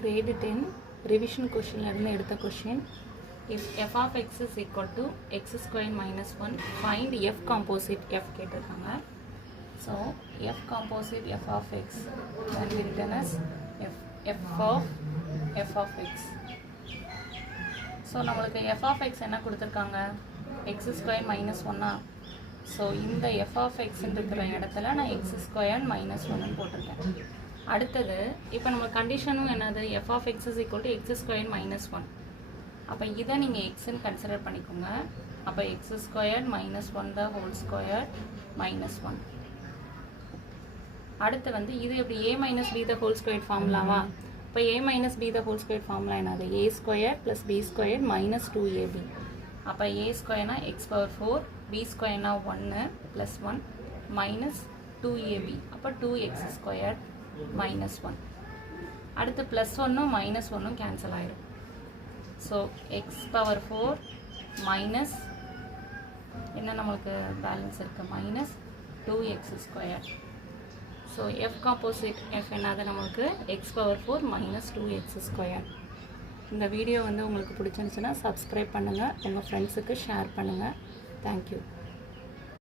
grade 10 revision question இருந்து எடுத்த question. If f of x is equal to x square minus 1, find f composite f கேட்டிருக்காங்க. So f composite f of x can be written as f of x. So நம்மளுக்கு f of x என்ன கொடுத்திருக்காங்க? x square minus 1. So இந்த f of x இருக்கிற இடத்துல நான் x square minus 1 போட்டிருக்கேன். அடுத்தது இப்போ நம்ம கண்டிஷனும் என்னது? f of x is equal to x square minus 1. அப்போ இதை நீங்கள் எக்ஸ்ன்னு கன்சிடர் பண்ணிக்கோங்க. அப்போ x square minus 1 the whole square minus 1. அடுத்து வந்து இது எப்படி a minus b the whole square ஃபார்முலாவா? இப்போ a minus b the whole square formula என்னது? a square plus b square minus 2ab. அப்போ a ஸ்கொயர்னா எக்ஸ் பவர் 4, b ஸ்கொயர்னா 1 ப்ளஸ் 1 மைனஸ் 2ab. அப்போ 2x ஸ்கொயர் மைனஸ் 1. அடுத்து ப்ளஸ் 1ம் minus 1ம் கேன்சல் ஆயிடும். ஸோ எக்ஸ் பவர் 4 மைனஸ் என்ன நம்மளுக்கு பேலன்ஸ் இருக்குது? Minus 2x square. So F composite F என்னது நம்மளுக்கு? X power 4 minus 2x square. இந்த வீடியோ வந்து உங்களுக்கு பிடிச்சிருந்துச்சுன்னா சப்ஸ்கிரைப் பண்ணுங்கள், உங்கள் ஃப்ரெண்ட்ஸுக்கு ஷேர் பண்ணுங்கள். தேங்க்யூ.